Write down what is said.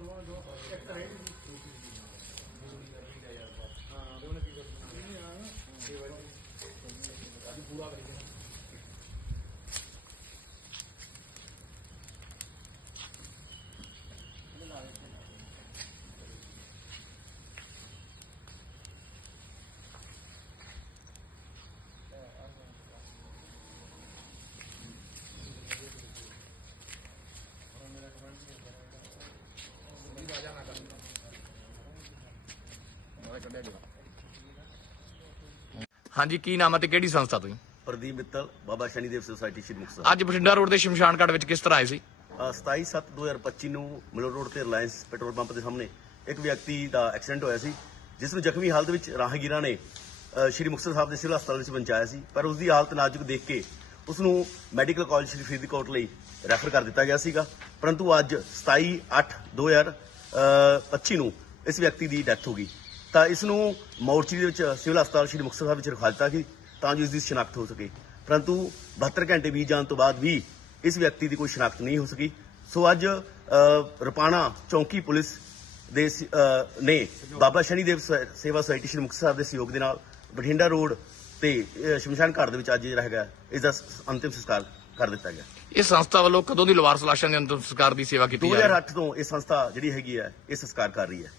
ಒಂದು ಒಂದು ਹਾਂਜੀ ਕੀ ਨਾਮ ਹੈ ਤੇ ਕਿਹੜੀ ਸੰਸਥਾ ਤੋਂ? ਪ੍ਰਦੀਪ ਮਿੱਤਲ ਬਾਬਾ ਸ਼ਨੀਦੇਵ ਸੁਸਾਇਟੀ ਸ਼੍ਰੀ ਮੁਕਤਸਰ। ਅੱਜ ਬਠਿੰਡਾ ਰੋਡ ਦੇ ਸ਼ਮਸ਼ਾਨ ਘਾਟ ਵਿੱਚ ਕਿਸ ਤਰ੍ਹਾਂ ਆਏ ਸੀ? ਅ, 27/7/2025 ਨੂੰ ਮਲੋਰ ਰੋਡ ਤੇ ਰਿਲਾਇੰਸ ਪੈਟਰੋਲ ਪੰਪ ਦੇ ਸਾਹਮਣੇ ਇੱਕ ਵਿਅਕਤੀ ਦਾ ਐਕਸੀਡੈਂਟ ਹੋਇਆ ਸੀ ਜਿਸ ਨੂੰ ਜ਼ਖਮੀ ਹਾਲਤ ਵਿੱਚ ਰਾਹਗੀਰਾਂ ਨੇ ਸ਼੍ਰੀ ਮੁਕਤਸਰ ਸਾਹਿਬ ਦੇ ਸਿਵਲ ਹਸਪਤਾਲ ਵਿੱਚ ਪਹੁੰਚਾਇਆ ਸੀ ਪਰ ਉਸ ਦੀ ਹਾਲਤ ਨਾਜ਼ੁਕ ਦੇਖ ਕੇ ਉਸ ਨੂੰ ਮੈਡੀਕਲ ਕਾਲਜ ਸ਼੍ਰੀ ਫਰੀਦਕੋਟ ਲਈ ਰੈਫਰ ਕਰ ਦਿੱਤਾ ਗਿਆ ਸੀਗਾ। ਪਰੰਤੂ ਅੱਜ 27/8/2025 ਨੂੰ ਇਸ ਵਿਅਕਤੀ ਦੀ ਡੈਥ ਹੋ ਗਈ। ਤਾਂ ਇਸ ਨੂੰ ਮੋਰਚਰੀ ਦੇ ਵਿੱਚ ਸਿਵਲ ਹਸਪਤਾਲ ਸ਼੍ਰੀ ਮੁਕਤਸਰ ਸਾਹਿਬ ਵਿੱਚ ਰਖਾ ਦਿੱਤਾ ਸੀ ਤਾਂ ਜੋ ਇਸ ਦੀ ਸ਼ਨਾਖਤ ਹੋ ਸਕੇ। ਪਰੰਤੂ 72 ਘੰਟੇ ਬੀਤ ਜਾਣ ਤੋਂ ਬਾਅਦ ਵੀ ਇਸ ਵਿਅਕਤੀ ਦੀ ਕੋਈ ਸ਼ਨਾਖਤ ਨਹੀਂ ਹੋ ਸਕੀ। ਸੋ ਅੱਜ ਰਪਾਣਾ ਚੌਂਕੀ ਪੁਲਿਸ ਦੇ ਨੇ ਬਾਬਾ ਸ਼ਨੀਦੇਵ ਸ- ਸੇਵਾ ਸੁਸਾਇਟੀ ਸ਼੍ਰੀ ਮੁਕਤਸਰ ਸਾਹਿਬ ਦੇ ਸਹਿਯੋਗ ਦੇ ਨਾਲ ਬਠਿੰਡਾ ਰੋਡ ਤੇ ਸ਼ਮਸ਼ਾਨ ਘਾਟ ਦੇ ਵਿੱਚ ਅੱਜ ਜਿਹੜਾ ਹੈਗਾ ਇਸ ਦਾ ਅੰਤਿਮ ਸੰਸਕਾਰ ਕਰ ਦਿੱਤਾ ਗਿਆ। ਇਹ ਸੰਸਥਾ ਵੱਲੋਂ ਕਦੋਂ ਦੀ ਲਵਾਰਸ ਲਾਸ਼ਾਂ ਦੇ ਅੰਤਿਮ ਸੰਸਕਾਰ ਦੀ ਸੇਵਾ ਕੀਤੀ ਜਾ ਰਹੀ ਹੈ? 2008 ਤੋਂ ਇਹ ਸੰਸਥਾ ਜਿਹੜੀ ਹੈਗੀ ਹੈ ਇਹ ਸੰਸਕਾਰ ਕਰ ਰਹੀ ਹੈ।